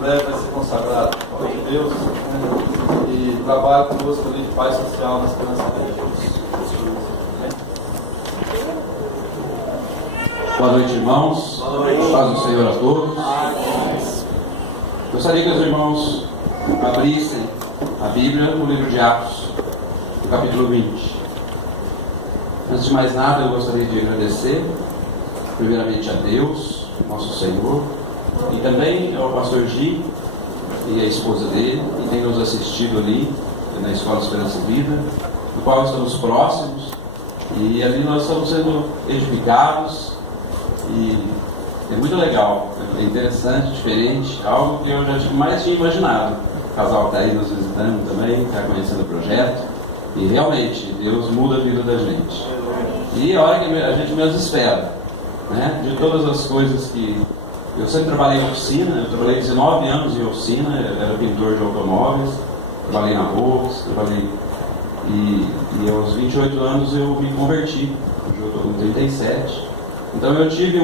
breve vai ser consagrado ao de Deus, e trabalha conosco ali de paz social na Esperança Igreja. Boa noite, irmãos. Boa noite. Paz do Senhor a todos. Gostaria que os irmãos abrissem a Bíblia no livro de Atos, no capítulo 20. Antes de mais nada, eu gostaria de agradecer primeiramente a Deus, nosso Senhor, e também ao pastor Gi e a esposa dele, que tem nos assistido ali na Escola Esperança e Vida, do qual estamos próximos, e ali nós estamos sendo edificados, e é muito legal, é interessante, diferente, algo que eu já mais tinha imaginado. O casal está aí nos visitando também, está conhecendo o projeto, e realmente Deus muda a vida da gente. E a hora que a gente mesmo espera, né? De todas as coisas que... Eu sempre trabalhei em oficina, eu trabalhei 19 anos em oficina, eu era pintor de automóveis, trabalhei na Volks, e aos 28 anos eu me converti, hoje eu estou com 37. Então eu tive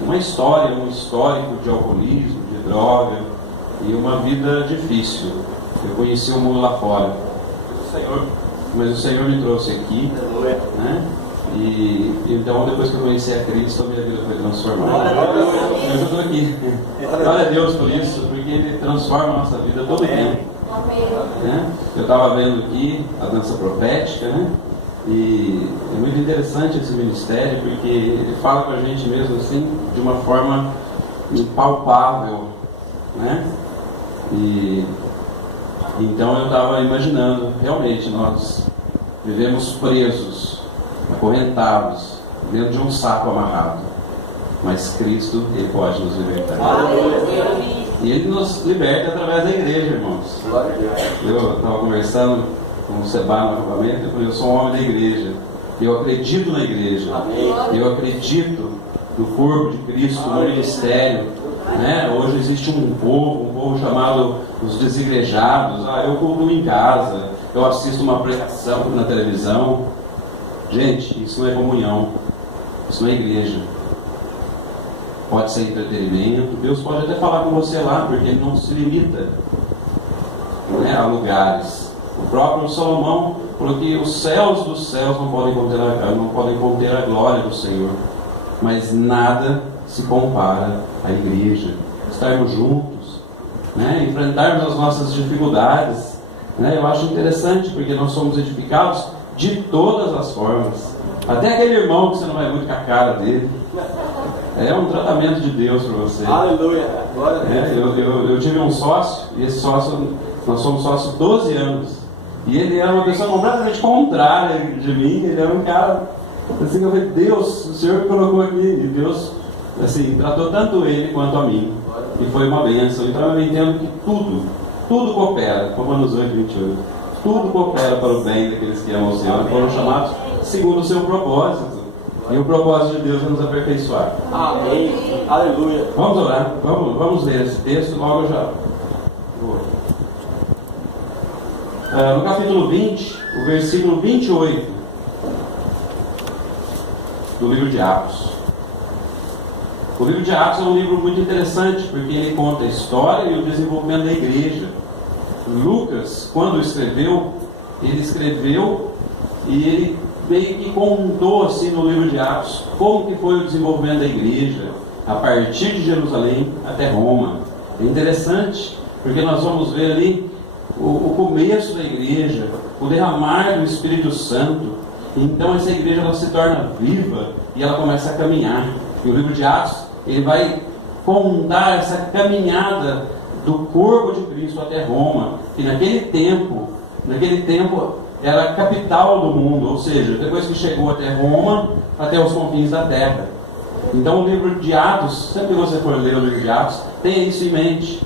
uma história, um histórico de alcoolismo, de droga, e uma vida difícil. Eu conheci o mundo lá fora, mas o Senhor me trouxe aqui, né? E então depois que eu conheci a Cristo, a minha vida foi transformada. Eu estou aqui. Glória a Deus por isso, porque Ele transforma a nossa vida todo dia. Né? Eu estava vendo aqui a dança profética, né? E é muito interessante esse ministério, porque ele fala com a gente mesmo assim, de uma forma impalpável, né? E então eu estava imaginando, realmente nós vivemos presos, acorrentados, dentro de um saco amarrado, mas Cristo, Ele pode nos libertar. E Ele nos liberta através da igreja, irmãos. Eu estava conversando com o Seba no acampamento, eu falei, eu sou um homem da igreja, eu acredito na igreja, eu acredito no corpo de Cristo, no ministério, né? Hoje existe um povo chamado os desigrejados. Eu cultuo em casa, eu assisto uma pregação na televisão. Gente, isso não é comunhão, isso não é igreja. Pode ser entretenimento, Deus pode até falar com você lá, porque Ele não se limita, né, a lugares. O próprio Salomão falou que os céus dos céus não podem conter a glória do Senhor, mas nada se compara à igreja. Estarmos juntos, né, enfrentarmos as nossas dificuldades, né. Eu acho interessante, porque nós somos edificados de todas as formas. Até aquele irmão que você não vai muito com a cara dele, é um tratamento de Deus para você. Aleluia! Glória a Deus. Eu tive um sócio, e esse sócio, nós somos sócios 12 anos, e ele era uma pessoa completamente contrária de mim. Ele era um cara assim, eu falei, Deus, o Senhor me colocou aqui, e Deus assim, tratou tanto ele quanto a mim, e foi uma bênção. Então eu entendo que tudo coopera, como Romanos 8:28, tudo coopera para o bem daqueles que amam o Senhor, foram chamados segundo o seu propósito. E o propósito de Deus é nos aperfeiçoar. Amém. Aleluia. Vamos orar, vamos ler esse texto, logo eu já vou. No capítulo 20, o versículo 28 do livro de Atos. O livro de Atos é um livro muito interessante, porque ele conta a história e o desenvolvimento da igreja. Lucas, quando escreveu, ele escreveu e ele meio que contou assim no livro de Atos como que foi o desenvolvimento da igreja a partir de Jerusalém até Roma. É interessante, porque nós vamos ver ali o começo da igreja, o derramar do Espírito Santo. Então essa igreja ela se torna viva e ela começa a caminhar. E o livro de Atos ele vai contar essa caminhada do corpo de Cristo até Roma, que naquele tempo era a capital do mundo, ou seja, depois que chegou até Roma, até os confins da terra. Então o livro de Atos, sempre que você for ler o livro de Atos, tenha isso em mente.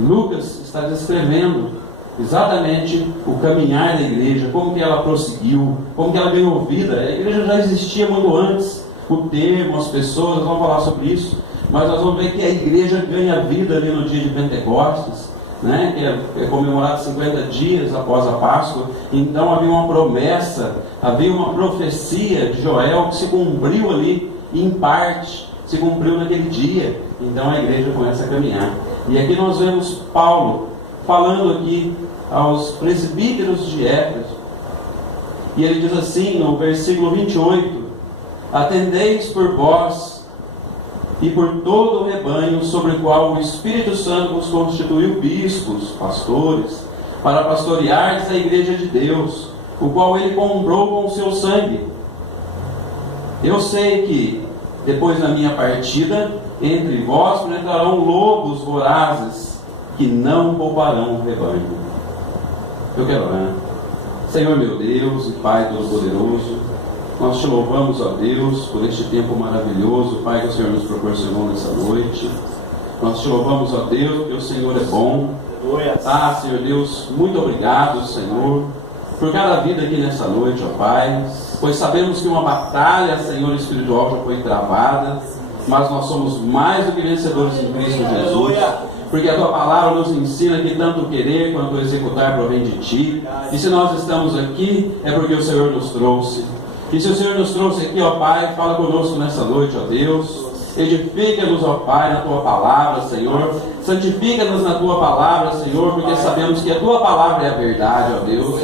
Lucas está descrevendo exatamente o caminhar da igreja, como que ela prosseguiu, como que ela ganhou vida. A igreja já existia muito antes, o termo, as pessoas, nós vamos falar sobre isso, mas nós vamos ver que a igreja ganha vida ali no dia de Pentecostes, né, que é comemorado 50 dias após a Páscoa. Então havia uma promessa, havia uma profecia de Joel que se cumpriu ali, em parte, se cumpriu naquele dia. Então a igreja começa a caminhar. E aqui nós vemos Paulo falando aqui aos presbíteros de Éfeso. E ele diz assim no versículo 28: Atendeis por vós e por todo o rebanho sobre o qual o Espírito Santo vos constituiu bispos, pastores, para pastoreares a igreja de Deus, o qual ele comprou com o seu sangue. Eu sei que depois da minha partida, entre vós penetrarão lobos vorazes, que não pouparão o rebanho. Eu quero orar. Senhor meu Deus e Pai Todo-Poderoso, nós te louvamos, ó Deus, por este tempo maravilhoso, Pai, que o Senhor nos proporcionou nessa noite. Nós te louvamos, ó Deus, porque o Senhor é bom. Senhor Deus, muito obrigado, Senhor, por cada vida aqui nessa noite, ó Pai, pois sabemos que uma batalha, Senhor, espiritual já foi travada, mas nós somos mais do que vencedores em Cristo Jesus, porque a Tua palavra nos ensina que tanto querer quanto executar provém de Ti, e se nós estamos aqui, é porque o Senhor nos trouxe. E se o Senhor nos trouxe aqui, ó Pai, fala conosco nessa noite, ó Deus. Edifica-nos, ó Pai, na Tua palavra, Senhor. Santifica-nos na Tua palavra, Senhor, porque sabemos que a Tua palavra é a verdade, ó Deus.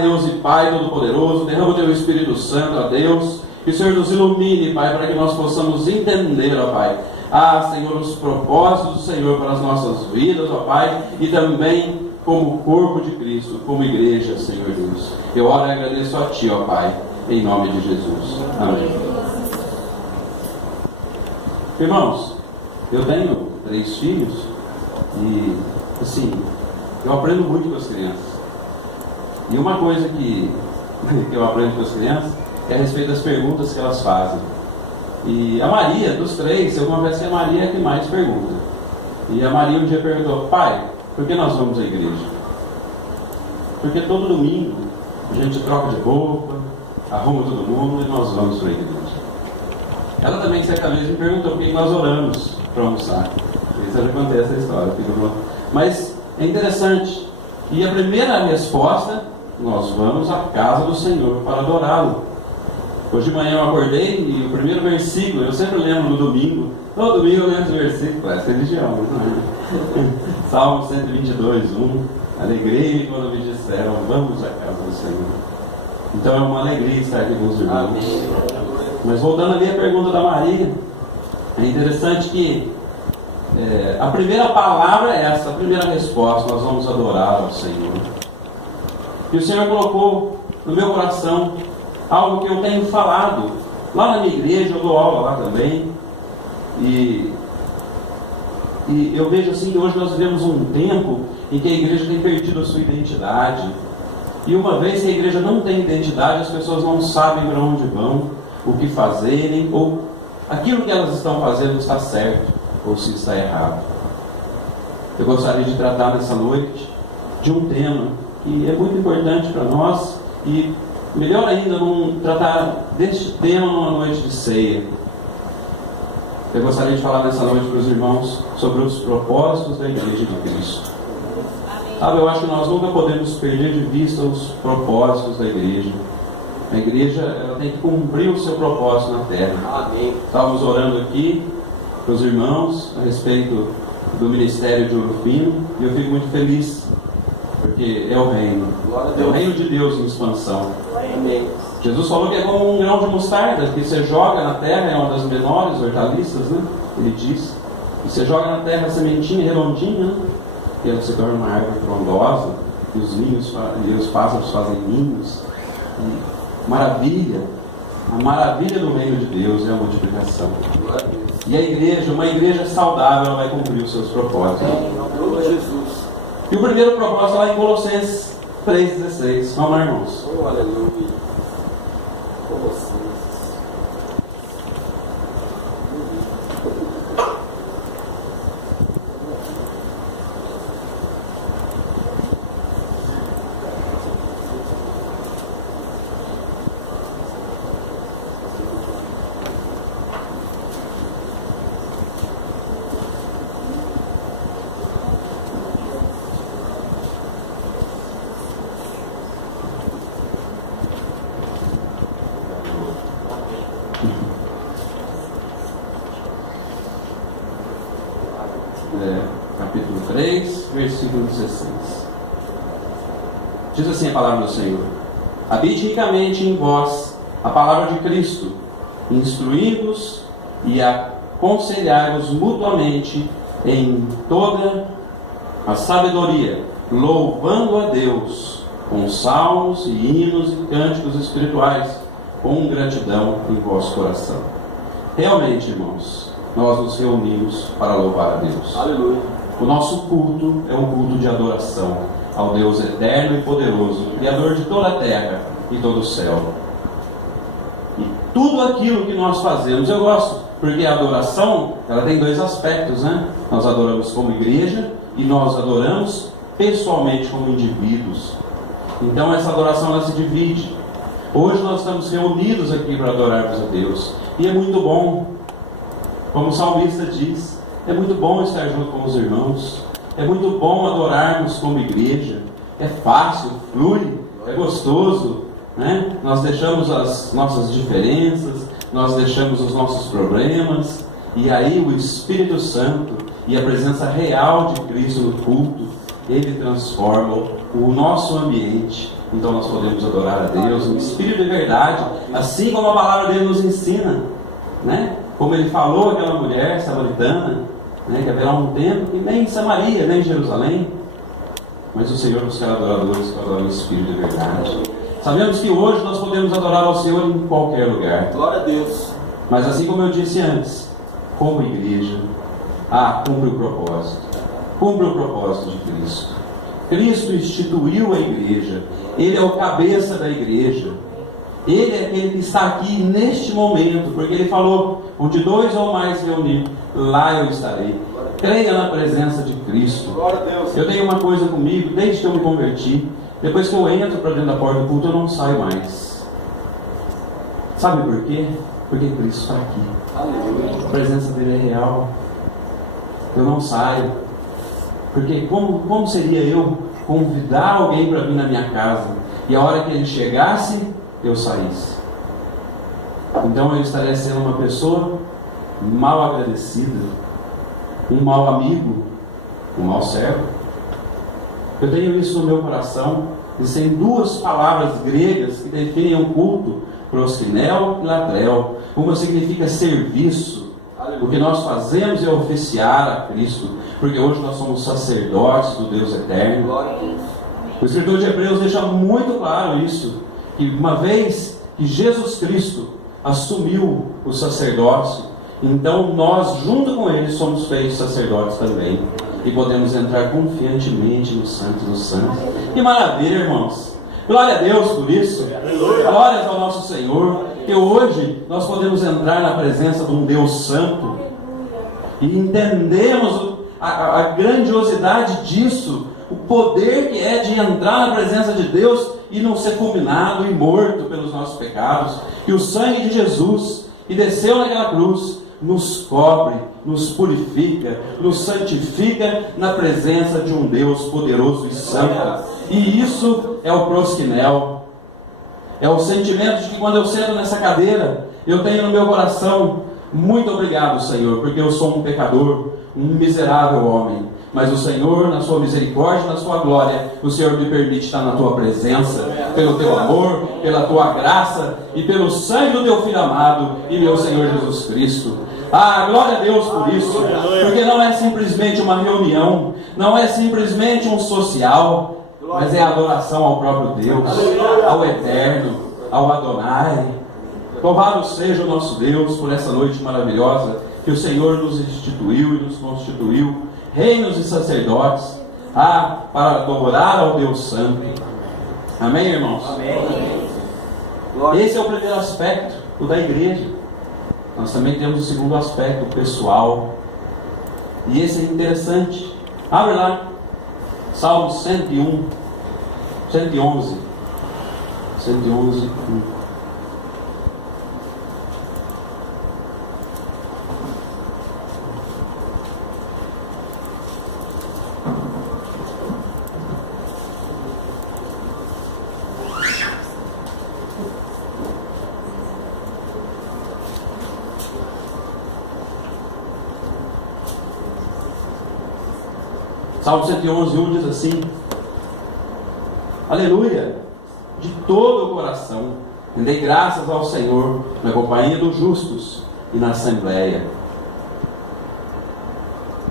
Deus e Pai Todo-Poderoso, derrama o Teu Espírito Santo, ó Deus. Que o Senhor nos ilumine, Pai, para que nós possamos entender, ó Pai, Senhor, os propósitos do Senhor para as nossas vidas, ó Pai, e também como corpo de Cristo, como igreja, Senhor Deus. Eu oro e agradeço a Ti, ó Pai, em nome de Jesus. Amém. Irmãos, eu tenho 3 filhos e, assim, eu aprendo muito com as crianças. E uma coisa que eu aprendo com as crianças é a respeito das perguntas que elas fazem. E a Maria, dos 3, eu confesso que a Maria é a que mais pergunta. E a Maria um dia perguntou: pai, por que nós vamos à igreja? Porque todo domingo a gente troca de roupa, arruma todo mundo e nós vamos para a igreja. Ela também certa vez me perguntou por que nós oramos para almoçar. Isso já contei essa história. Mas é interessante. E a primeira resposta: nós vamos à casa do Senhor para adorá-lo. Hoje de manhã eu acordei e o primeiro versículo, eu sempre lembro no domingo, todo domingo eu lembro esse versículo, essa religião, né? Salmo 122, 1: alegrei-me quando me disseram, vamos à casa do Senhor. Então é uma alegria estar aqui com os irmãos. Mas voltando ali à pergunta da Maria, é interessante que a primeira palavra é essa, a primeira resposta: nós vamos adorar ao Senhor. E o Senhor colocou no meu coração algo que eu tenho falado lá na minha igreja, eu dou aula lá também, e eu vejo assim que hoje nós vivemos um tempo em que a igreja tem perdido a sua identidade. E uma vez que a igreja não tem identidade, as pessoas não sabem para onde vão, o que fazerem, ou aquilo que elas estão fazendo está certo ou se está errado. Eu gostaria de tratar nessa noite de um tema que é muito importante para nós, e melhor ainda, não tratar deste tema numa noite de ceia. Eu gostaria de falar nessa noite para os irmãos sobre os propósitos da igreja de Cristo. Sabe, eu acho que nós nunca podemos perder de vista os propósitos da igreja. A igreja, ela tem que cumprir o seu propósito na terra. Amém. Estávamos orando aqui para os irmãos a respeito do ministério de Ouro Fino, e eu fico muito feliz, porque é o reino. É o reino de Deus em expansão. Amém. Jesus falou que é como um grão de mostarda, que você joga na terra, é uma das menores hortaliças, né? Ele diz. E você joga na terra a sementinha redondinha, né? E ela se torna uma árvore frondosa, e os linhos e os pássaros fazem ninhos. Maravilha! A maravilha do reino de Deus é a multiplicação. E a igreja, uma igreja saudável, ela vai cumprir os seus propósitos. Em nome de Jesus. E o primeiro propósito é lá em Colossenses 3,16. Vamos lá, irmãos. Oh, aleluia. Colossenses. capítulo 3, versículo 16. Diz assim a palavra do Senhor: habite ricamente em vós a palavra de Cristo, instruí-vos e aconselhai-vos mutuamente em toda a sabedoria, louvando a Deus com salmos e hinos e cânticos espirituais, com gratidão em vosso coração. Realmente, irmãos, nós nos reunimos para louvar a Deus. Aleluia. O nosso culto é um culto de adoração ao Deus eterno e poderoso, Criador de toda a terra e todo o céu. E tudo aquilo que nós fazemos, eu gosto, porque a adoração, ela tem dois aspectos, né? Nós adoramos como igreja e nós adoramos pessoalmente como indivíduos. Então essa adoração, ela se divide. Hoje nós estamos reunidos aqui para adorarmos a Deus. E é muito bom, como o salmista diz, é muito bom estar junto com os irmãos. É muito bom adorarmos como igreja. É fácil, flui, é gostoso, né? Nós deixamos as nossas diferenças, nós deixamos os nossos problemas, e aí o Espírito Santo e a presença real de Cristo no culto, ele transforma o nosso ambiente. Então nós podemos adorar a Deus em espírito e verdade, assim como a palavra dele nos ensina, né? Como ele falou àquela mulher samaritana, né? Que haverá um tempo que nem em Samaria, nem em Jerusalém, mas o Senhor buscará adoradores que adoram em espírito e verdade. Sabemos que hoje nós podemos adorar ao Senhor em qualquer lugar. Glória a Deus. Mas assim como eu disse antes, como igreja, cumpre o propósito. Cumpre o propósito de Cristo. Cristo instituiu a igreja. Ele é o cabeça da igreja. Ele é aquele que está aqui neste momento, porque ele falou: onde 2 ou mais reunidos, lá eu estarei. Creia na presença de Cristo. Glória a Deus. Eu tenho uma coisa comigo, desde que eu me converti. Depois que eu entro para dentro da porta do culto, eu não saio mais. Sabe por quê? Porque Cristo está aqui. Aleluia. A presença dele é real. Eu não saio. Porque como seria eu convidar alguém para vir na minha casa e a hora que ele chegasse, eu saísse? Então eu estaria sendo uma pessoa mal agradecida, um mau amigo, um mau servo. Eu tenho isso no meu coração. Existem 2 palavras gregas que definem um culto: proskinel e latrel. Uma significa serviço. O que nós fazemos é oficiar a Cristo, porque hoje nós somos sacerdotes do Deus eterno. Glória a Deus. O escritor de Hebreus deixa muito claro isso, que uma vez que Jesus Cristo assumiu o sacerdócio, então nós junto com ele somos feitos sacerdotes também, e podemos entrar confiantemente no Santo dos Santos. Que maravilha, irmãos! Glória a Deus por isso. Glórias ao nosso Senhor, que hoje nós podemos entrar na presença de um Deus Santo e entendemos a grandiosidade disso, o poder que é de entrar na presença de Deus e não ser fulminado e morto pelos nossos pecados. E o sangue de Jesus, que desceu naquela cruz, nos cobre, nos purifica, nos santifica na presença de um Deus poderoso e santo. E isso é o proskinel. É o sentimento de que quando eu sento nessa cadeira, eu tenho no meu coração: muito obrigado, Senhor, porque eu sou um pecador, um miserável homem. Mas o Senhor, na sua misericórdia, na sua glória, o Senhor me permite estar na tua presença, pelo teu amor, pela tua graça e pelo sangue do teu Filho amado e meu Senhor Jesus Cristo. Glória a Deus por isso, porque não é simplesmente uma reunião, não é simplesmente um social, mas é adoração ao próprio Deus, ao Eterno, ao Adonai. Louvado seja o nosso Deus por essa noite maravilhosa que o Senhor nos instituiu e nos constituiu reinos e sacerdotes para adorar ao Deus Santo. Amém, irmãos? Amém. Esse é o primeiro aspecto, o da igreja. Nós também temos o segundo aspecto, o pessoal. E esse é interessante. Abre lá, Salmo 101, 111. 111, 1. Salmo 111:1 diz assim: aleluia, de todo o coração, rendei graças ao Senhor na companhia dos justos e na assembleia.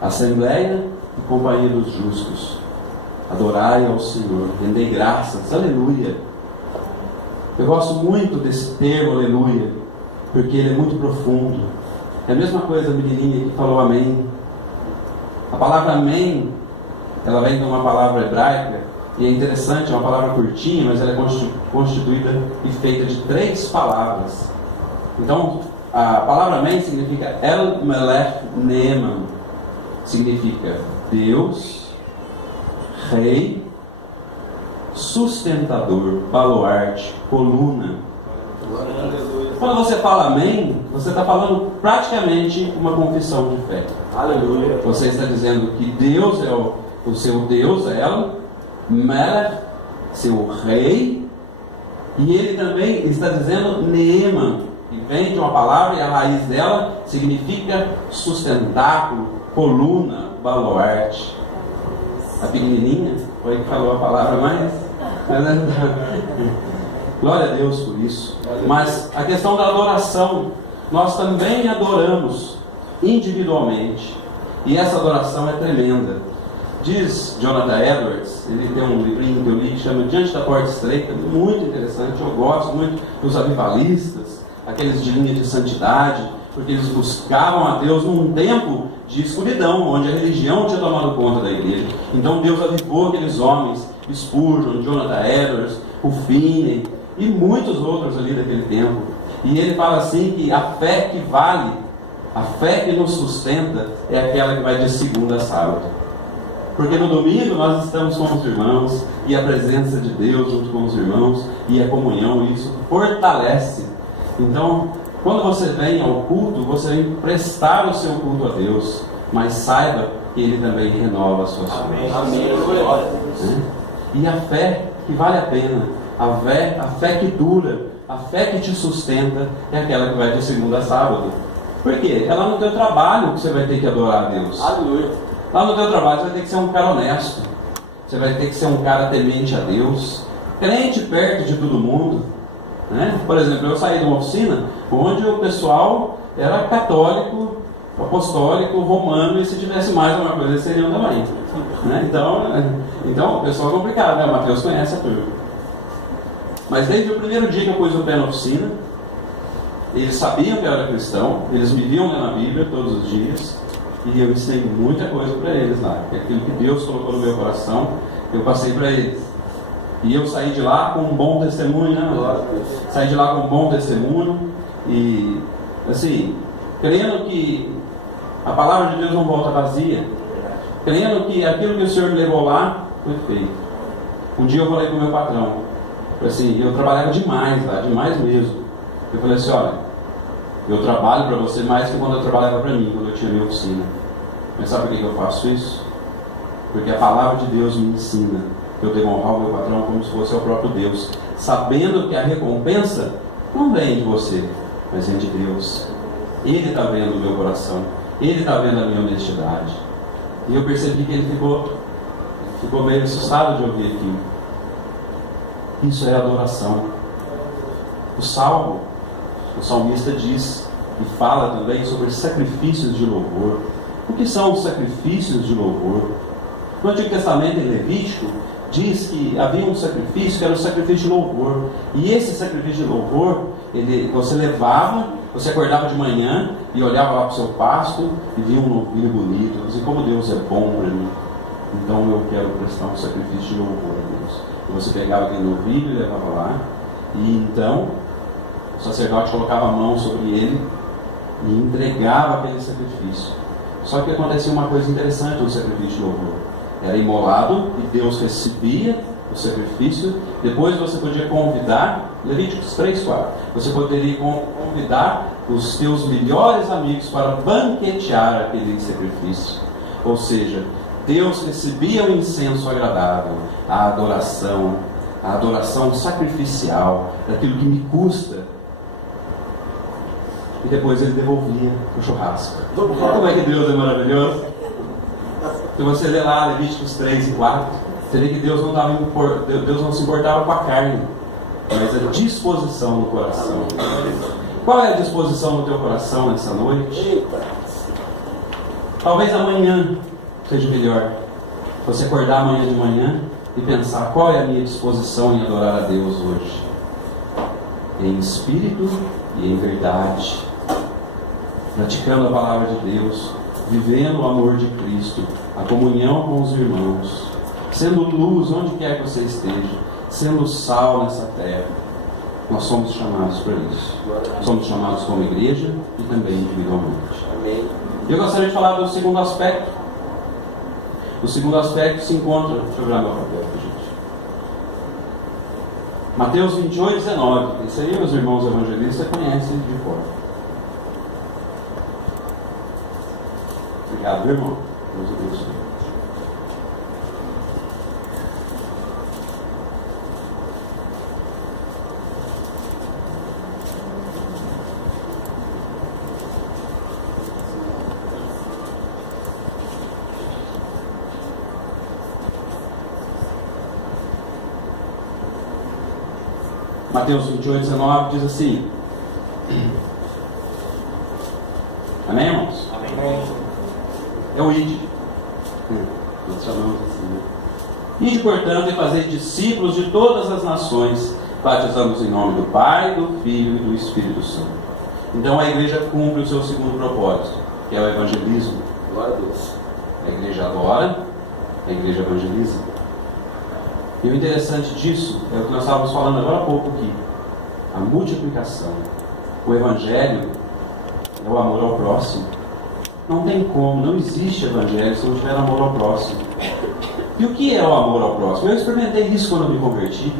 Assembleia e companhia dos justos. Adorai ao Senhor, rendei graças, aleluia. Eu gosto muito desse termo, aleluia, porque ele é muito profundo. É a mesma coisa a menininha que falou amém. A palavra amém, ela vem de uma palavra hebraica, e é interessante, é uma palavra curtinha, mas ela é constituída e feita de 3 palavras. Então, a palavra amém significa El Melech Neeman, significa Deus, Rei, sustentador, baluarte, coluna. Quando você fala amém, você está falando praticamente uma confissão de fé. Aleluia. Você está dizendo que Deus é o seu Deus, ela, Melech, seu rei, e ele também está dizendo Neeman, que vem de uma palavra e a raiz dela significa sustentáculo, coluna, baluarte. A pequenininha foi que falou a palavra mais. Glória a Deus por isso. Mas a questão da adoração, nós também adoramos individualmente, e essa adoração é tremenda. Diz Jonathan Edwards, ele tem um livrinho que eu li que chama Diante da Porta Estreita, muito interessante. Eu gosto muito dos avivalistas, aqueles de linha de santidade, porque eles buscavam a Deus num tempo de escuridão, onde a religião tinha tomado conta da igreja. Então Deus avivou aqueles homens, Spurgeon, Jonathan Edwards, o Finney e muitos outros ali daquele tempo. E ele fala assim que a fé que vale, a fé que nos sustenta, é aquela que vai de segunda a sábado. Porque no domingo nós estamos com os irmãos, e a presença de Deus junto com os irmãos, e a comunhão, e isso fortalece. Então, quando você vem ao culto, você vem prestar o seu culto a Deus, mas saiba que Ele também renova as suas forças. Amém. E a fé que vale a pena, a fé que dura, a fé que te sustenta, é aquela que vai de segunda a sábado. Por quê? É lá no teu trabalho que você vai ter que adorar a Deus. Aleluia. Lá no teu trabalho você vai ter que ser um cara honesto, você vai ter que ser um cara temente a Deus, crente perto de todo mundo, né? Por exemplo, eu saí de uma oficina onde o pessoal era católico, apostólico, romano, e se tivesse mais uma coisa eles seriam também, né? Então o pessoal é complicado, né? O Mateus conhece a turma. Mas desde o primeiro dia que eu pus o pé na oficina, eles sabiam que eu era cristão, eles me viam ler na Bíblia todos os dias, e eu ensinei muita coisa para eles lá. Aquilo que Deus colocou no meu coração, eu passei para eles. E eu saí de lá com um bom testemunho, né? Saí de lá com um bom testemunho, e assim, crendo que a palavra de Deus não volta vazia, crendo que aquilo que o Senhor me levou lá foi feito. Um dia eu falei com o meu patrão, assim, eu trabalhava demais lá, demais mesmo. Eu falei assim: olha, eu trabalho para você mais que quando eu trabalhava para mim, quando eu tinha minha oficina. Mas sabe por que eu faço isso? Porque a palavra de Deus me ensina que eu devo honrar o meu patrão como se fosse o próprio Deus, sabendo que a recompensa não vem de você, mas vem de Deus. Ele está vendo o meu coração, Ele está vendo a minha honestidade. E eu percebi que ele ficou meio assustado de ouvir aquilo. Isso é adoração. O salmista diz e fala também sobre sacrifícios de louvor. O que são os sacrifícios de louvor? No Antigo Testamento, em Levítico, diz que havia um sacrifício que era o sacrifício de louvor. E esse sacrifício de louvor, você acordava de manhã e olhava lá para o seu pasto e via um novilho bonito. E dizia: como Deus é bom para mim, então eu quero prestar um sacrifício de louvor a Deus. E você pegava aquele novilho e levava lá, e então o sacerdote colocava a mão sobre ele e entregava aquele sacrifício. Só que acontecia uma coisa interessante no sacrifício de louvor: era imolado e Deus recebia o sacrifício. Depois você podia convidar, Levíticos 3:4, você poderia convidar os teus melhores amigos para banquetear aquele sacrifício. Ou seja, Deus recebia o incenso agradável, a adoração sacrificial, daquilo que me custa, e depois Ele devolvia o churrasco. Como é que Deus é maravilhoso? Se você ler lá Levíticos 3 e 4, você vê que Deus não se importava com a carne, mas a disposição do coração. Qual é a disposição do teu coração nessa noite? Talvez amanhã seja melhor você acordar amanhã de manhã e pensar: qual é a minha disposição em adorar a Deus hoje? Em espírito e em verdade, praticando a palavra de Deus, vivendo o amor de Cristo, a comunhão com os irmãos, sendo luz onde quer que você esteja, sendo sal nessa terra. Nós somos chamados para isso. Somos chamados como igreja e também individualmente. Amém. Eu gostaria de falar do segundo aspecto. O segundo aspecto se encontra... Deixa eu virar meu papel aqui, gente. Mateus 28, 19. Isso aí, meus irmãos evangelistas, conhecem de cor. Obrigado, meu irmão. Deus abençoe. Mateus 28, 19 diz assim. Amém, irmãos? Amém. É o ide. Nós chamamos assim, né? Ide, portanto, e fazei discípulos de todas as nações, batizando-os em nome do Pai, do Filho e do Espírito Santo. Então a igreja cumpre o seu segundo propósito, que é o evangelismo. Glória a Deus. A igreja adora, a igreja evangeliza. E o interessante disso é o que nós estávamos falando agora há pouco aqui. A multiplicação. O evangelho é o amor ao próximo. Não tem como, não existe evangelho se não tiver amor ao próximo. E o que é o amor ao próximo? Eu experimentei isso quando eu me converti.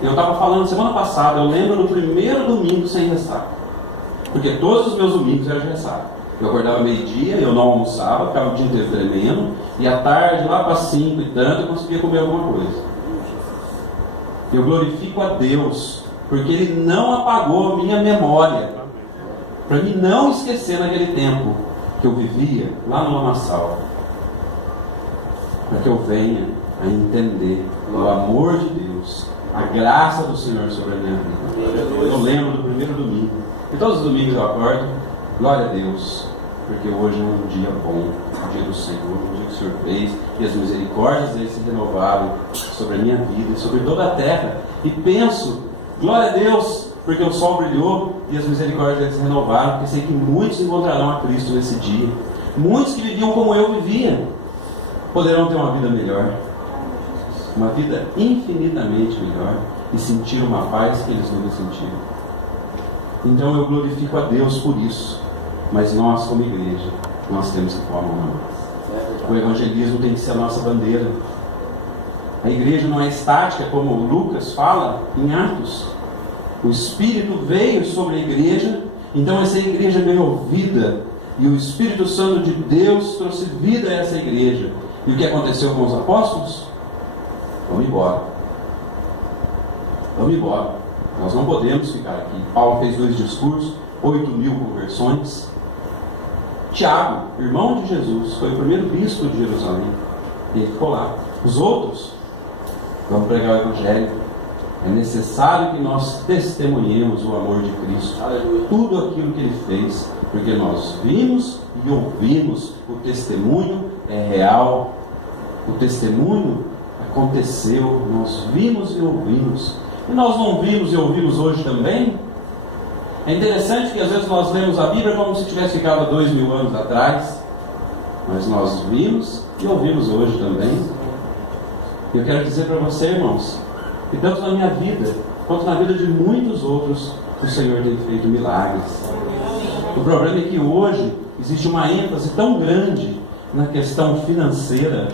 Eu estava falando semana passada, eu lembro do primeiro domingo sem ressaca. Porque todos os meus domingos eram de ressaca. Eu acordava meio-dia, eu não almoçava, ficava o dia inteiro tremendo, e à tarde, lá para 5 e tanto, eu conseguia comer alguma coisa. Eu glorifico a Deus, porque Ele não apagou a minha memória, para mim não esquecer naquele tempo que eu vivia lá no Lamaçal, para que eu venha a entender o amor de Deus, a graça do Senhor sobre a minha vida. Eu lembro do primeiro domingo, e todos os domingos eu acordo, glória a Deus, porque hoje é um dia bom, um dia do Senhor, um dia que o Senhor fez, e as misericórdias dele se renovaram sobre a minha vida e sobre toda a terra. E penso, glória a Deus, porque o sol brilhou e as misericórdias dele se renovaram, porque sei que muitos encontrarão a Cristo nesse dia. Muitos que viviam como eu vivia poderão ter uma vida melhor, uma vida infinitamente melhor, e sentir uma paz que eles nunca sentiram. Então eu glorifico a Deus por isso. Mas nós, como igreja, nós temos que pôr a mão na massa. O evangelismo tem que ser a nossa bandeira. A igreja não é estática, como Lucas fala em Atos. O Espírito veio sobre a igreja, então essa igreja ganhou vida. E o Espírito Santo de Deus trouxe vida a essa igreja. E o que aconteceu com os apóstolos? Vamos embora. Vamos embora. Nós não podemos ficar aqui. Paulo fez 2 discursos, 8.000 conversões. Tiago, irmão de Jesus, foi o primeiro bispo de Jerusalém. E ele ficou lá. Os outros, vamos pregar o Evangelho. É necessário que nós testemunhemos o amor de Cristo. Tudo aquilo que Ele fez. Porque nós vimos e ouvimos. O testemunho é real. O testemunho aconteceu. Nós vimos e ouvimos. E nós não vimos e ouvimos hoje também? É interessante que às vezes nós lemos a Bíblia como se tivesse ficado 2.000 anos atrás, mas nós vimos e ouvimos hoje também. E eu quero dizer para você, irmãos, que tanto na minha vida, quanto na vida de muitos outros, o Senhor tem feito milagres. O problema é que hoje existe uma ênfase tão grande na questão financeira,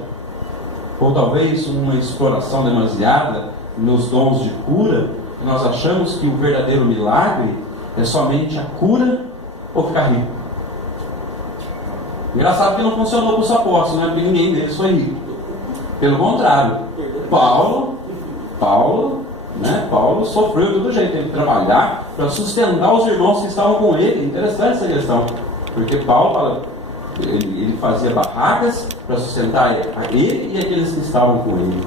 ou talvez uma exploração demasiada nos dons de cura, que nós achamos que o verdadeiro milagre é somente a cura ou ficar rico. Engraçado que não funcionou com os apóstolos, né? Porque ninguém deles foi rico. Pelo contrário, Paulo sofreu de todo jeito. Teve que trabalhar para sustentar os irmãos que estavam com ele. Interessante essa questão. Porque Paulo fala, ele fazia barracas para sustentar a ele e aqueles que estavam com ele.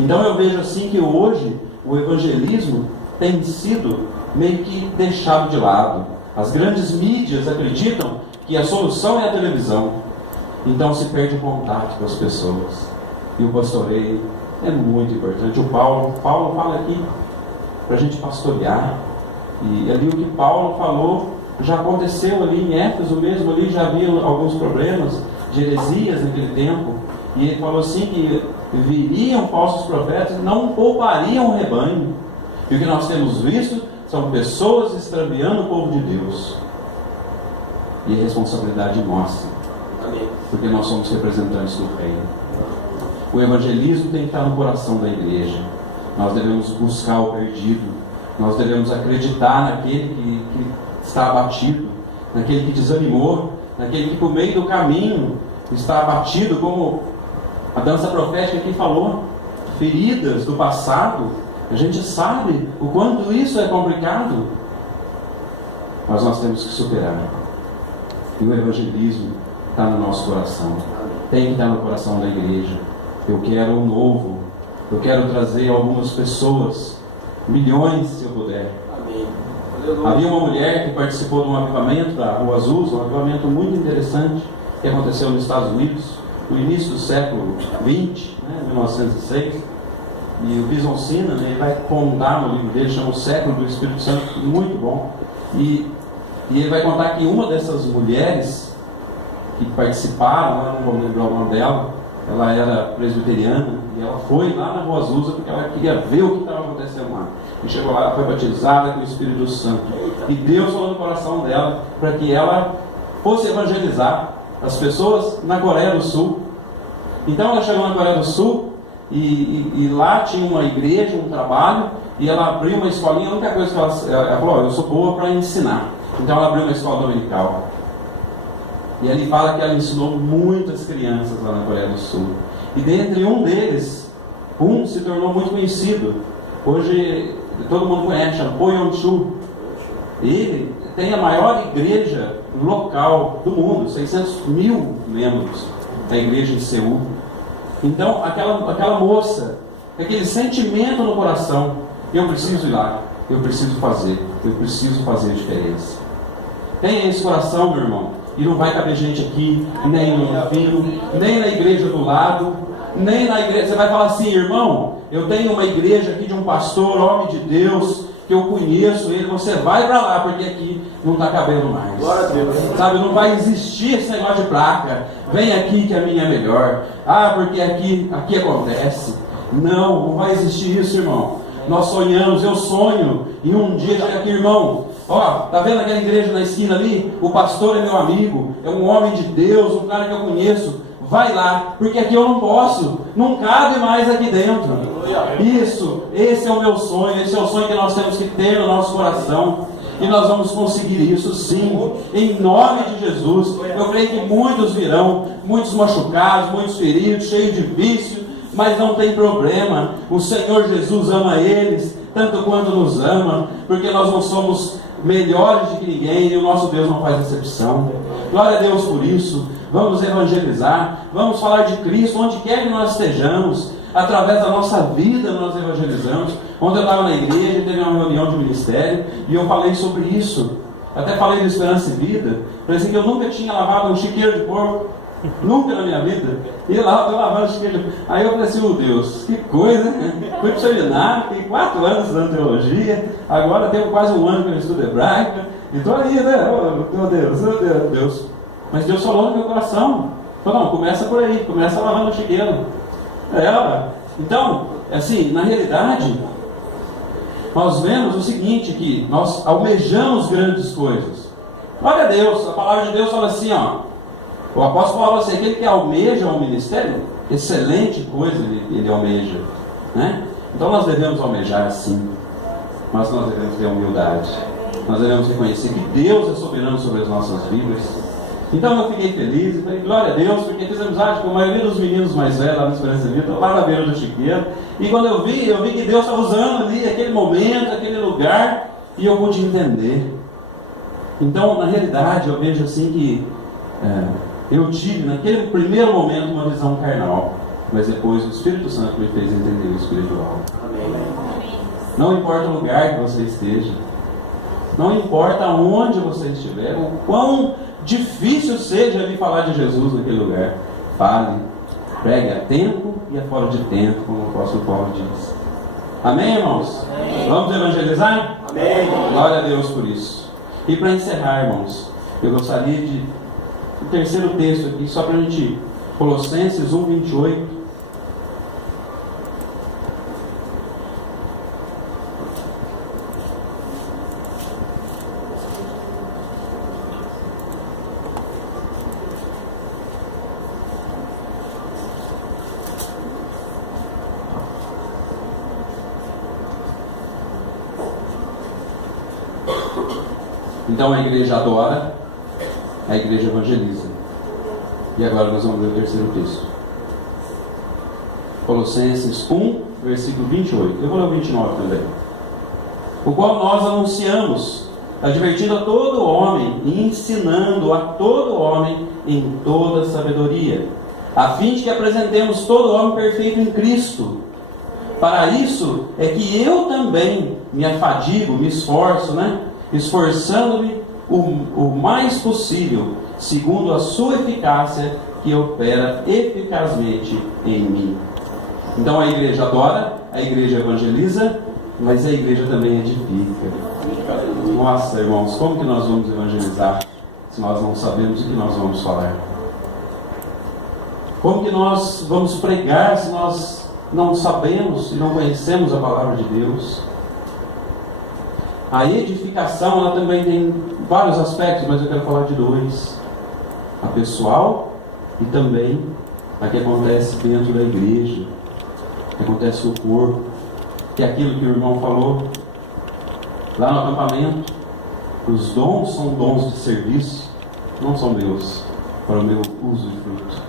Então eu vejo assim que hoje o evangelismo tem sido meio que deixado de lado. As grandes mídias acreditam que a solução é a televisão. Então se perde o contato com as pessoas. E o pastoreio é muito importante. O Paulo fala aqui para a gente pastorear. E ali o que Paulo falou já aconteceu ali em Éfeso mesmo, ali já havia alguns problemas de heresias naquele tempo. E ele falou assim que viriam falsos profetas, não poupariam o rebanho. E o que nós temos visto são pessoas extraviando o povo de Deus. E a responsabilidade nossa, porque nós somos representantes do reino. O evangelismo tem que estar no coração da igreja. Nós devemos buscar o perdido. Nós devemos acreditar naquele que está abatido, naquele que desanimou, naquele que por meio do caminho está abatido, como a dança profética aqui falou, feridas do passado. A gente sabe o quanto isso é complicado, mas nós temos que superar. E o evangelismo está no nosso coração, tem que estar no coração da igreja. Eu quero um novo, eu quero trazer algumas pessoas, milhões se eu puder. Amém. Havia uma mulher que participou de um avivamento da Rua Azul, um avivamento muito interessante que aconteceu nos Estados Unidos no início do século XX, 1906. E o Bison Sina, ele vai contar no livro dele, chama O Século do Espírito Santo, muito bom. E ele vai contar que uma dessas mulheres que participaram, não vou lembrar o nome dela, ela era presbiteriana, e ela foi lá na Rua Azusa porque ela queria ver o que estava acontecendo lá. E chegou lá, foi batizada com o Espírito Santo. E Deus falou no coração dela para que ela fosse evangelizar as pessoas na Coreia do Sul. Então ela chegou na Coreia do Sul e lá tinha uma igreja, um trabalho, e ela abriu uma escolinha. A única coisa que ela falou, eu sou boa para ensinar. Então ela abriu uma escola dominical. E ele fala que ela ensinou muitas crianças lá na Coreia do Sul. E dentre um deles, se tornou muito conhecido. Hoje todo mundo conhece, chama Po Yeon-chu. Ele tem a maior igreja local do mundo, 600 mil membros da igreja em Seul. Então aquela moça, aquele sentimento no coração, eu preciso ir lá, eu preciso fazer a diferença. Tenha esse coração, meu irmão. E não vai caber gente aqui, nem no fino, nem na igreja do lado, nem na igreja. Você vai falar assim, irmão, eu tenho uma igreja aqui de um pastor, homem de Deus, que eu conheço ele. Você vai para lá, porque aqui não está cabendo mais. Glória a Deus. Sabe, não vai existir esse negócio de placa. Vem aqui que a minha é melhor. Porque aqui acontece. Não vai existir isso, irmão. Nós sonhamos, eu sonho em um dia chegar aqui, irmão. Tá vendo aquela igreja na esquina ali? O pastor é meu amigo, é um homem de Deus, um cara que eu conheço. Vai lá, porque aqui eu não posso, não cabe mais aqui dentro. Esse é o meu sonho, esse é o sonho que nós temos que ter no nosso coração. E nós vamos conseguir isso sim, em nome de Jesus. Eu creio que muitos virão, muitos machucados, muitos feridos, cheios de vício, mas não tem problema. O Senhor Jesus ama eles, tanto quanto nos ama, porque nós não somos melhores do que ninguém e o nosso Deus não faz exceção. Glória a Deus por isso. Vamos evangelizar, vamos falar de Cristo onde quer que nós estejamos. Através da nossa vida nós evangelizamos. Ontem eu estava na igreja, teve uma reunião de ministério e eu falei sobre isso. Até falei de Esperança e Vida. Falei assim que eu nunca tinha lavado um chiqueiro de porco, nunca na minha vida. E lá eu estou lavando chiqueiro de porco. Aí eu falei assim, meu Deus, que coisa, né? Fui para o seminário, fiquei 4 anos estudando teologia, agora tenho quase 1 ano que eu estudo hebraico, e estou aí, né? Oh, meu Deus. Mas Deus falou no meu coração. Falou, não, começa por aí, começa lavando o chiqueiro. Então, assim, na realidade, nós vemos o seguinte, que nós almejamos grandes coisas. Glória a Deus, a palavra de Deus fala assim, o apóstolo fala assim, aquele que almeja um ministério, excelente coisa ele almeja, né? Então nós devemos almejar sim, mas nós devemos ter humildade, nós devemos reconhecer que Deus é soberano sobre as nossas vidas. Então eu fiquei feliz e falei, glória a Deus, porque fiz amizade com a maioria dos meninos mais velhos lá no Esperança Vida, lá na beira do chiqueiro. E quando eu vi que Deus estava usando ali aquele momento, aquele lugar, e eu pude entender. Então, na realidade, eu vejo assim que Eu tive, naquele primeiro momento, uma visão carnal, mas depois o Espírito Santo me fez entender o espiritual. Não importa o lugar que você esteja, não importa onde você estiver, o quão difícil seja ele falar de Jesus naquele lugar, fale, pregue a tempo e a fora de tempo, como o apóstolo Paulo diz. Amém, irmãos? Amém. Vamos evangelizar? Amém. Glória a Deus por isso. E para encerrar, irmãos, eu gostaria de o terceiro texto aqui, só para a gente ir. Colossenses 1:28. Então a igreja adora, a igreja evangeliza. E agora nós vamos ver o terceiro texto. Colossenses 1, versículo 28. Eu vou ler o 29 também. O qual nós anunciamos, advertindo a todo homem e ensinando a todo homem em toda sabedoria, a fim de que apresentemos todo homem perfeito em Cristo. Para isso é que eu também me afadigo, me esforço, esforçando-me o mais possível, segundo a sua eficácia, que opera eficazmente em mim. Então a igreja adora, a igreja evangeliza, mas a igreja também edifica. Nossa, irmãos, como que nós vamos evangelizar se nós não sabemos o que nós vamos falar? Como que nós vamos pregar se nós não sabemos e não conhecemos a palavra de Deus? A edificação, ela também tem vários aspectos, mas eu quero falar de dois: a pessoal e também a que acontece dentro da igreja, que acontece no corpo, que é aquilo que o irmão falou lá no acampamento. Os dons são dons de serviço, não são meus para o meu uso e fruto.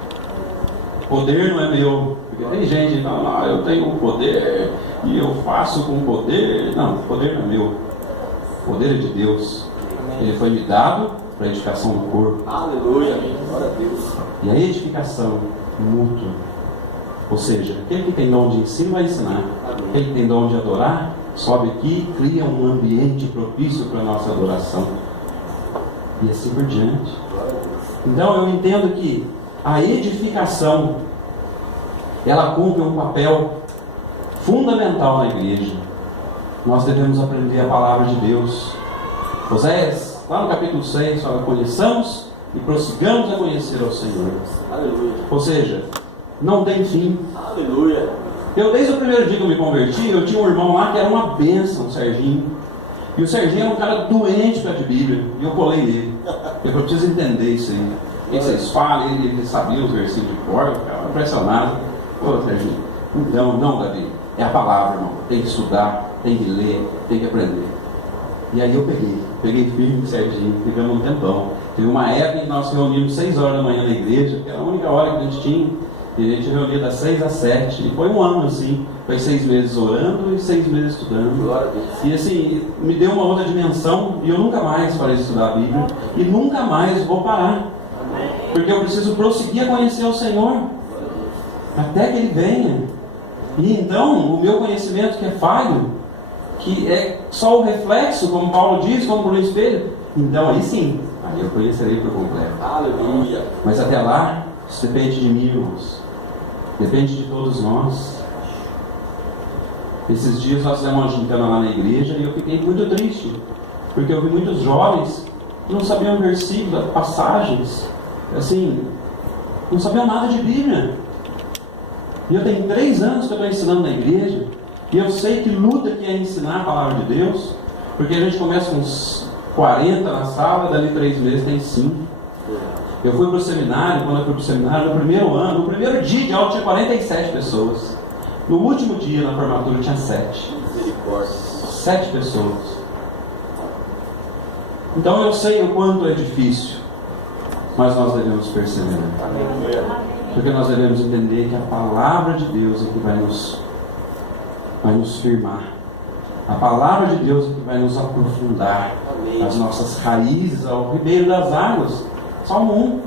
Poder não é meu, porque tem gente que fala, não, eu tenho um poder e eu faço com poder. Não, o poder não é meu, o poder é de Deus. Ele foi me dado para a edificação do corpo. Aleluia, glória a Deus. E a edificação mútua, ou seja, aquele que tem dom de ensino vai ensinar, aquele que tem dom de adorar sobe aqui e cria um ambiente propício para a nossa adoração, e assim por diante. Então eu entendo que a edificação, ela cumpre um papel fundamental na igreja. Nós devemos aprender a palavra de Deus. Oséias, lá no capítulo 6, fala: conheçamos e prossigamos a conhecer ao Senhor. Aleluia. Ou seja, não tem fim. Aleluia. Eu, desde o primeiro dia que eu me converti, eu tinha um irmão lá que era uma bênção, o Serginho. E o Serginho era um cara doente para de Bíblia, e eu colei nele. Eu preciso entender isso aí. O que vocês falam? Ele sabia os versículos de cor, eu ficava impressionado. Pô, Serginho, não, Davi, é a palavra, irmão. Tem que estudar, tem que ler, tem que aprender. E aí eu peguei firme com o Serginho, ficamos um tempão. Teve uma época que nós reunimos 6 horas da manhã na igreja, que era a única hora que a gente tinha, e a gente reunia das 6 às 7, e foi um ano assim, foi 6 meses orando e 6 meses estudando. E assim, me deu uma outra dimensão, e eu nunca mais parei de estudar a Bíblia, e nunca mais vou parar, porque eu preciso prosseguir a conhecer o Senhor, até que Ele venha. E então, o meu conhecimento que é falho, que é só o reflexo, como Paulo diz, como por um espelho, então aí sim, aí eu conhecerei por completo. Aleluia. Mas até lá, isso depende de mim, irmãos. Depende de todos nós. Esses dias nós fizemos uma gincana lá na igreja e eu fiquei muito triste, porque eu vi muitos jovens que não sabiam versículos, passagens, assim, não sabiam nada de Bíblia. E eu tenho 3 anos que eu estou ensinando na igreja, e eu sei que luta que é ensinar a palavra de Deus, porque a gente começa com uns 40 na sala, dali 3 meses tem 5. Eu fui para o seminário, quando eu fui para o seminário, no primeiro ano, no primeiro dia de aula tinha 47 pessoas. No último dia, na formatura, tinha 7. 7 pessoas. Então eu sei o quanto é difícil, mas nós devemos perseverar. Porque nós devemos entender que a palavra de Deus é que vai nos firmar. A palavra de Deus é que vai nos aprofundar as nossas raízes ao ribeiro das águas. Salmo 1.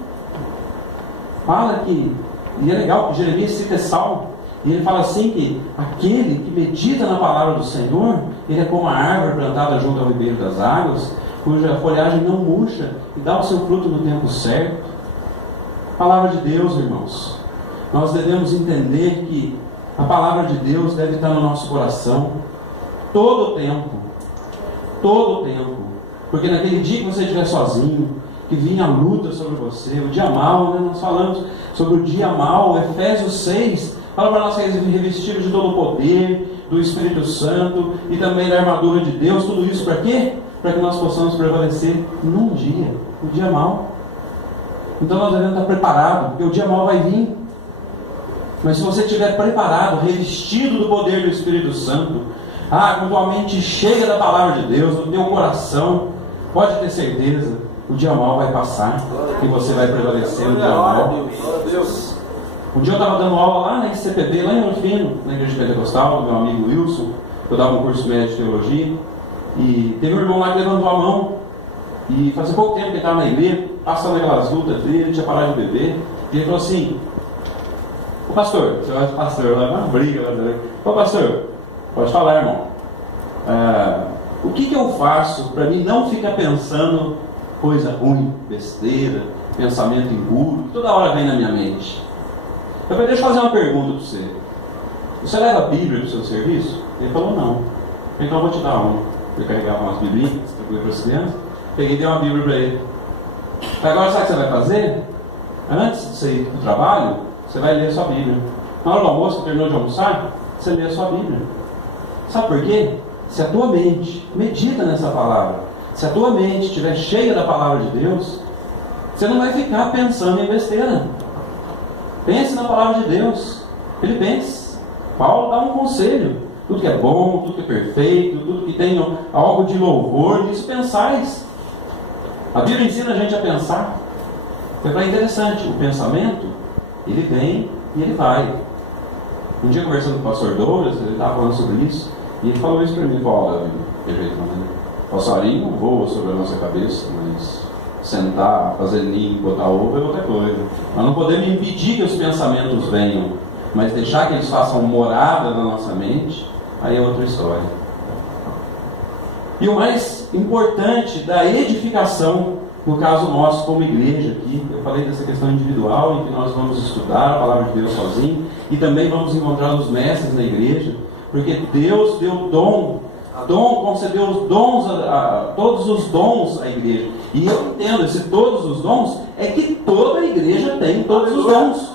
fala que, e é legal que Jeremias cita esse salmo, e ele fala assim que aquele que medita na palavra do Senhor, ele é como a árvore plantada junto ao ribeiro das águas, cuja folhagem não murcha e dá o seu fruto no tempo certo. Palavra de Deus, irmãos. Nós devemos entender que a palavra de Deus deve estar no nosso coração todo o tempo. Todo o tempo. Porque naquele dia que você estiver sozinho, que vinha a luta sobre você, o dia mau, né? Nós falamos sobre o dia mau, Efésios 6, fala para nós que revestidos de todo o poder, do Espírito Santo e também da armadura de Deus. Tudo isso para quê? Para que nós possamos prevalecer num dia, o dia mau. Então nós devemos estar preparados, porque o dia mau vai vir. Mas se você estiver preparado, revestido do poder do Espírito Santo, com tua mente cheia da palavra de Deus, no teu coração, pode ter certeza, o dia mau vai passar e você vai prevalecer no dia mau. Um dia eu estava dando aula lá na ICPB, lá em Rufino, na igreja pentecostal, do meu amigo Wilson. Eu dava um curso médio de teologia, e teve um irmão lá que levantou a mão, e fazia pouco tempo que ele estava na igreja, passando aquelas lutas dele, ele tinha parado de beber, e ele falou assim: ô pastor, você vai pastor, lá uma briga lá também. Ô pastor, pode falar, irmão, o que eu faço para mim não ficar pensando coisa ruim, besteira, pensamento impuro, que toda hora vem na minha mente? Eu falei: deixa eu fazer uma pergunta para você. Você leva a Bíblia para o seu serviço? Ele falou: não. Então eu vou te dar uma. Eu carregava umas biblinhas, distribuí para as crianças, peguei e dei uma Bíblia para ele. Agora sabe o que você vai fazer? Antes de você ir para o trabalho, você vai ler a sua Bíblia. Na hora do almoço, que terminou de almoçar, você lê a sua Bíblia. Sabe por quê? Se a tua mente medita nessa palavra, se a tua mente estiver cheia da palavra de Deus, você não vai ficar pensando em besteira. Pense na palavra de Deus. Filipenses, Paulo dá um conselho: tudo que é bom, tudo que é perfeito, tudo que tem algo de louvor, nisso pensais. A Bíblia ensina a gente a pensar. É interessante, o pensamento, ele vem e ele vai. Um dia, conversando com o pastor Douglas, ele estava falando sobre isso, e ele falou isso para mim: olha, passarinho voa sobre a nossa cabeça, mas sentar, fazer ninho, botar ovo é outra coisa. Nós não podemos impedir que os pensamentos venham, mas deixar que eles façam morada na nossa mente, aí é outra história. E o mais importante da edificação, no caso nosso como igreja aqui, eu falei dessa questão individual, em que nós vamos estudar a palavra de Deus sozinho, e também vamos encontrar os mestres na igreja, porque Deus deu concedeu os dons, todos os dons à igreja. E eu entendo, todos os dons, é que toda a igreja tem todos os dons.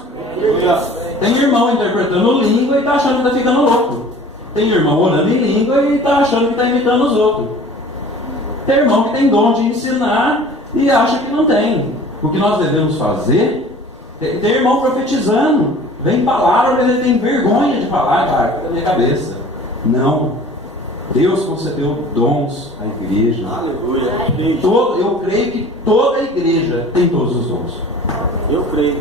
Tem irmão interpretando língua e está achando que está ficando louco. Tem irmão orando em língua e está achando que está imitando os outros. Tem irmão que tem dom de ensinar e acha que não tem. O que nós devemos fazer, tem irmão profetizando, vem palavra, mas ele tem vergonha de falar, cara, fica na minha cabeça. Não. Deus concedeu dons à igreja. Aleluia. Eu creio que toda a igreja tem todos os dons. Eu creio.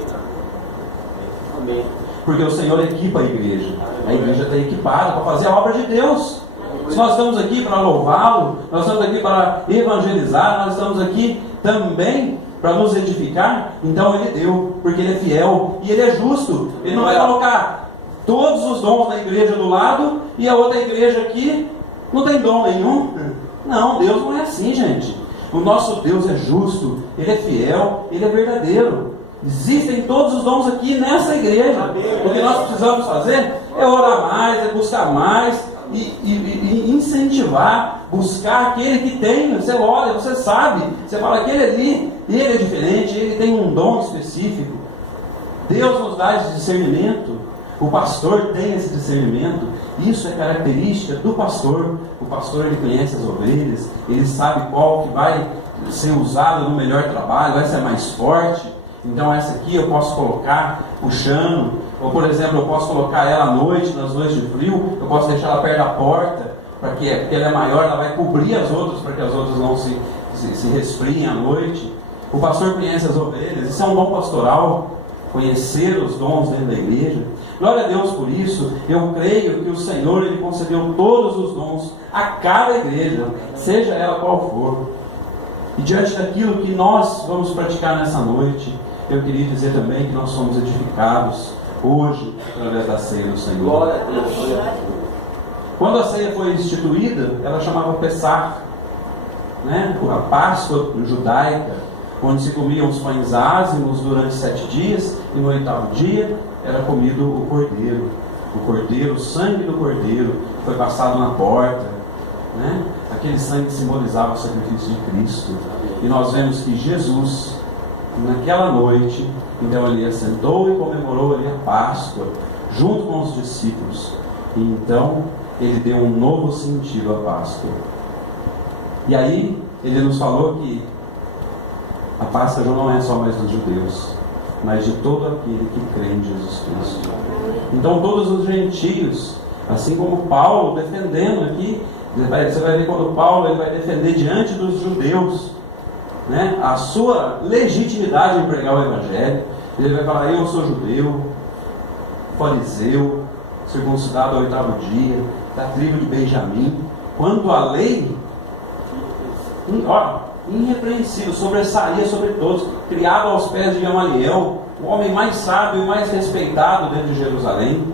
Amém. Porque o Senhor equipa a igreja. A igreja está equipada para fazer a obra de Deus. Se nós estamos aqui para louvá-lo, nós estamos aqui para evangelizar, nós estamos aqui também para nos edificar, então Ele deu, porque Ele é fiel e Ele é justo. Ele não vai colocar todos os dons da igreja do lado e a outra igreja aqui não tem dom nenhum. Não, Deus não é assim, gente. O nosso Deus é justo, Ele é fiel, Ele é verdadeiro. Existem todos os dons aqui nessa igreja. O que nós precisamos fazer é orar mais, é buscar mais e incentivar, buscar aquele que tem. Você olha, você sabe, você fala: aquele ali, ele é diferente, ele tem um dom específico. Deus nos dá esse discernimento. O pastor tem esse discernimento. Isso é característica do pastor. O pastor, ele conhece as ovelhas, ele sabe qual que vai ser usado no melhor trabalho, vai ser mais forte. Então essa aqui eu posso colocar puxando, ou por exemplo, eu posso colocar ela à noite, nas noites de frio, eu posso deixar ela perto da porta, porque ela é maior, ela vai cobrir as outras, para que as outras não se resfriem à noite. O pastor conhece as ovelhas, isso é um dom pastoral, conhecer os dons dentro da igreja. Glória a Deus por isso. Eu creio que o Senhor, Ele concedeu todos os dons a cada igreja, seja ela qual for. E diante daquilo que nós vamos praticar nessa noite, eu queria dizer também que nós somos edificados hoje através da ceia do Senhor. Glória a Deus. Quando a ceia foi instituída, ela chamava Pessach, né? A Páscoa judaica, onde se comiam os pães ázimos durante 7 dias, e no 8º dia era comido o cordeiro. O cordeiro, o sangue do cordeiro foi passado na porta, né? Aquele sangue simbolizava o sacrifício de Cristo. E nós vemos que Jesus, naquela noite, então ele assentou e comemorou ali a Páscoa, junto com os discípulos. E então ele deu um novo sentido à Páscoa. E aí ele nos falou que a Páscoa já não é só mais dos judeus, mas de todo aquele que crê em Jesus Cristo. Então todos os gentios, assim como Paulo defendendo aqui, você vai ver quando Paulo ele vai defender diante dos judeus, né, a sua legitimidade em pregar o Evangelho. Ele vai falar: eu sou judeu, fariseu, circuncidado ao 8º dia, da tribo de Benjamim. Quanto à lei, irrepreensível, sobressaía sobre todos, criado aos pés de Gamaliel, o homem mais sábio e mais respeitado dentro de Jerusalém.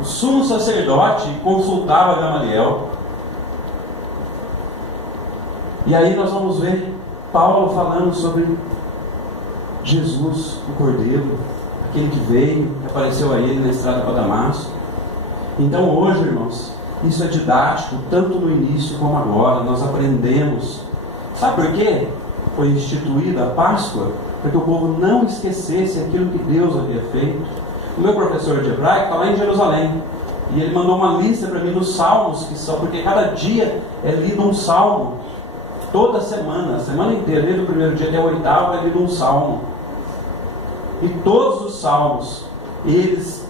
O sumo sacerdote consultava Gamaliel. E aí nós vamos ver Paulo falando sobre Jesus, o Cordeiro, aquele que veio, que apareceu a ele na estrada para Damasco. Então hoje, irmãos, isso é didático, tanto no início como agora. Nós aprendemos. Sabe por quê? Foi instituída a Páscoa para que o povo não esquecesse aquilo que Deus havia feito. O meu professor de hebraico está lá em Jerusalém, e ele mandou uma lista para mim dos salmos que são, porque cada dia é lido um salmo, toda semana, a semana inteira, desde o 1º dia até o 8º é lido um salmo. E todos os salmos, eles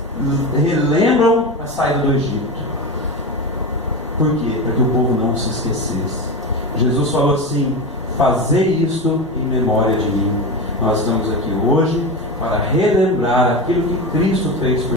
relembram a saída do Egito. Por quê? Para que o povo não se esquecesse. Jesus falou assim: fazei isto em memória de mim. Nós estamos aqui hoje para relembrar aquilo que Cristo fez por